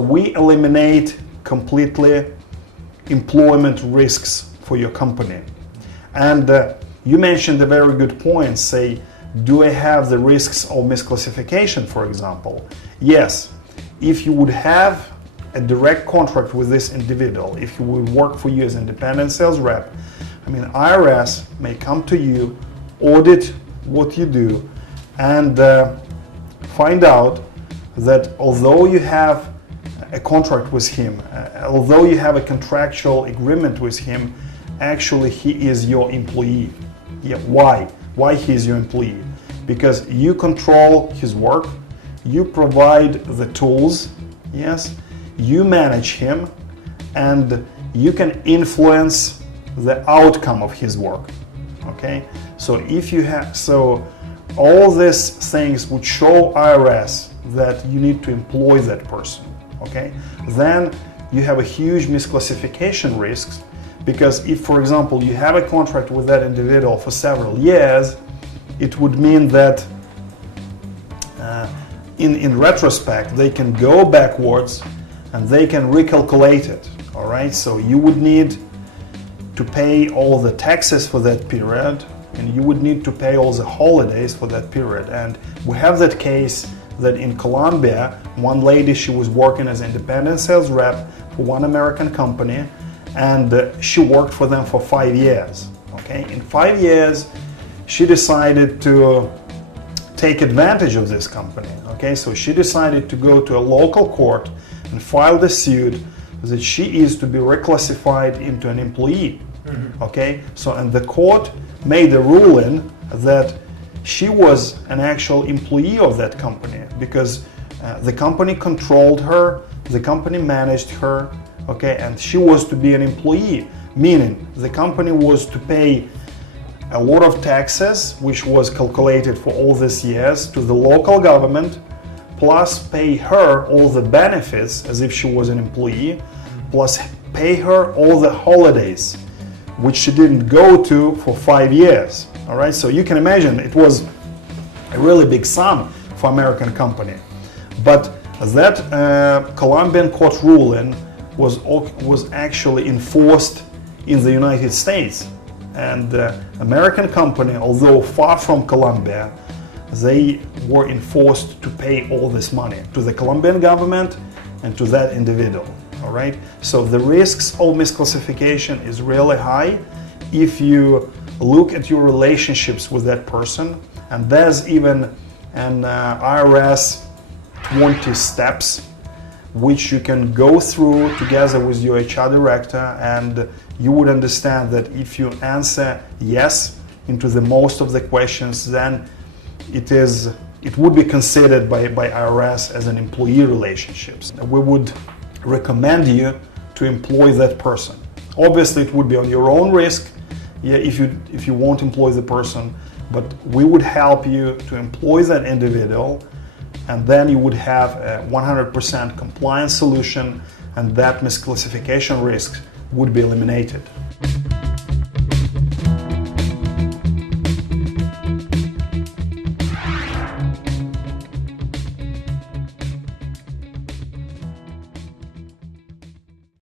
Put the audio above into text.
We eliminate completely employment risks for your company. And you mentioned a very good point, say, do I have the risks of misclassification, for example? Yes, if you would have a direct contract with this individual, if he would work for you as an independent sales rep, I mean, IRS may come to you, audit what you do, and find out that although you have a contract with him, although you have a contractual agreement with him, actually he is your employee. Yeah, why? Why he is your employee? Because you control his work, you provide the tools, yes, you manage him, and you can influence the outcome of his work. Okay, so if you have, so all these things would show IRS that you need to employ that person. Okay, then you have a huge misclassification risks, because if, for example, you have a contract with that individual for several years, it would mean that in retrospect they can go backwards and they can recalculate it. All right, so you would need to pay all the taxes for that period, and you would need to pay all the holidays for that period. And we have that case that in Colombia, one lady, she was working as an independent sales rep for one American company, and she worked for them for 5 years. Okay, in 5 years, she decided to take advantage of this company. Okay, so she decided to go to a local court and file the suit that she is to be reclassified into an employee. Okay, so and the court made a ruling that she was an actual employee of that company, because the company controlled her, the company managed her, okay, and she was to be an employee, meaning the company was to pay a lot of taxes, which was calculated for all these years, to the local government, plus pay her all the benefits as if she was an employee, plus pay her all the holidays, which she didn't go to for 5 years. All right, so you can imagine it was a really big sum for American company. But that Colombian court ruling was actually enforced in the United States. And American company, although far from Colombia, they were enforced to pay all this money to the Colombian government and to that individual. All right, so the risks of misclassification is really high if you look at your relationships with that person, and there's even an IRS 20 steps which you can go through together with your HR director, and you would understand that if you answer yes into the most of the questions, then it would be considered by IRS as an employee relationships. We would recommend you to employ that person. Obviously, it would be on your own risk, yeah, if you won't employ the person, but we would help you to employ that individual, and then you would have a 100% compliance solution, and that misclassification risk would be eliminated.